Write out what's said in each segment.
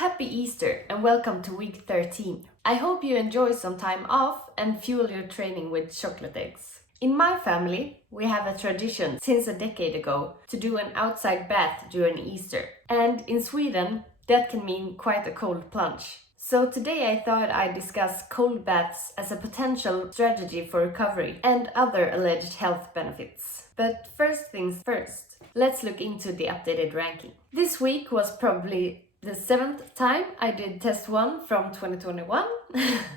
Happy Easter and welcome to week 13. I hope you enjoy some time off and fuel your training with chocolate eggs. In my family, we have a tradition since a decade ago to do an outside bath during Easter. And in Sweden, that can mean quite a cold plunge. So today I thought I'd discuss cold baths as a potential strategy for recovery and other alleged health benefits. But first things first, let's look into the updated ranking. This week was probably the 7th time I did test 1 from 2021.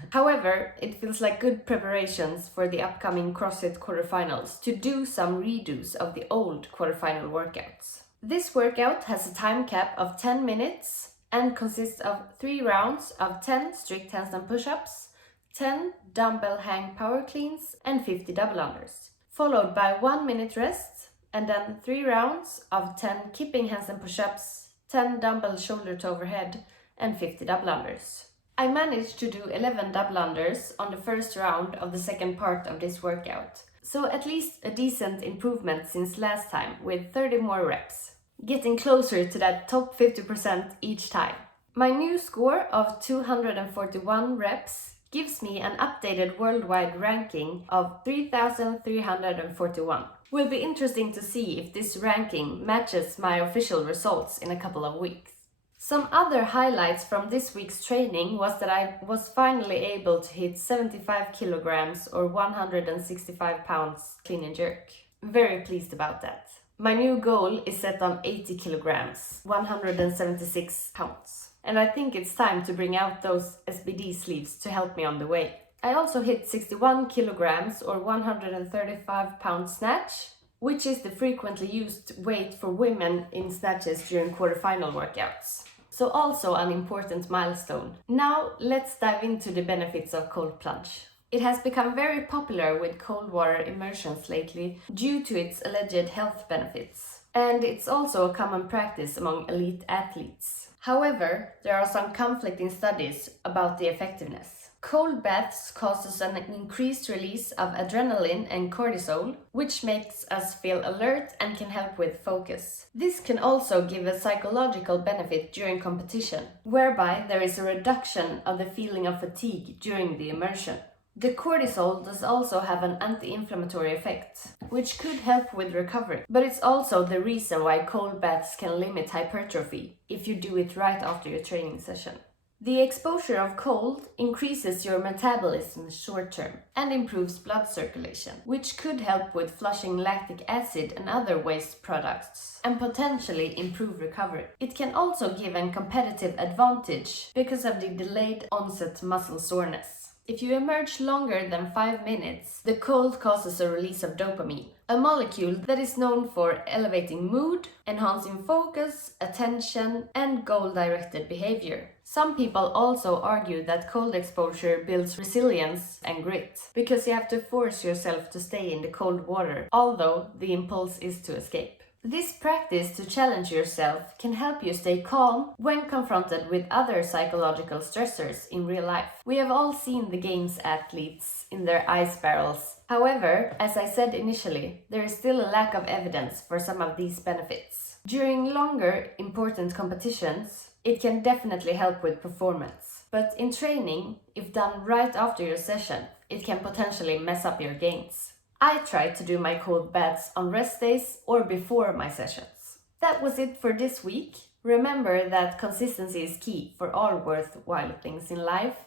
However, it feels like good preparations for the upcoming CrossFit quarterfinals to do some redos of the old quarterfinal workouts. This workout has a time cap of 10 minutes and consists of 3 rounds of 10 strict handstand push-ups, 10 dumbbell hang power cleans and 50 double unders, followed by 1 minute rest and then 3 rounds of 10 kipping handstand push-ups, 10 dumbbell shoulder to overhead and 50 double unders. I managed to do 11 double unders on the first round of the second part of this workout, so at least a decent improvement since last time with 30 more reps, getting closer to that top 50% each time. My new score of 241 reps gives me an updated worldwide ranking of 3,341. Will be interesting to see if this ranking matches my official results in a couple of weeks. Some other highlights from this week's training was that I was finally able to hit 75 kilograms or 165 pounds clean and jerk. Very pleased about that. My new goal is set on 80 kilograms, 176 pounds. And I think it's time to bring out those SBD sleeves to help me on the way. I also hit 61 kilograms or 135 pounds snatch, which is the frequently used weight for women in snatches during quarterfinal workouts. So also an important milestone. Now let's dive into the benefits of cold plunge. It has become very popular with cold water immersions lately due to its alleged health benefits. And it's also a common practice among elite athletes. However, there are some conflicting studies about the effectiveness. Cold baths causes an increased release of adrenaline and cortisol, which makes us feel alert and can help with focus. This can also give a psychological benefit during competition, whereby there is a reduction of the feeling of fatigue during the immersion. The cortisol does also have an anti-inflammatory effect, which could help with recovery. But it's also the reason why cold baths can limit hypertrophy if you do it right after your training session. The exposure of cold increases your metabolism short term and improves blood circulation, which could help with flushing lactic acid and other waste products and potentially improve recovery. It can also give a competitive advantage because of the delayed onset muscle soreness. If you emerge longer than 5 minutes, the cold causes a release of dopamine, a molecule that is known for elevating mood, enhancing focus, attention, and goal-directed behavior. Some people also argue that cold exposure builds resilience and grit, because you have to force yourself to stay in the cold water, although the impulse is to escape. This practice to challenge yourself can help you stay calm when confronted with other psychological stressors in real life. We have all seen the games athletes in their ice barrels. However, as I said initially, there is still a lack of evidence for some of these benefits. During longer, important competitions, it can definitely help with performance. But in training, if done right after your session, it can potentially mess up your gains. I try to do my cold baths on rest days or before my sessions. That was it for this week. Remember that consistency is key for all worthwhile things in life,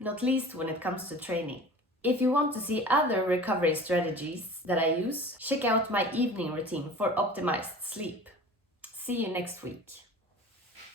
not least when it comes to training. If you want to see other recovery strategies that I use, check out my evening routine for optimized sleep. See you next week.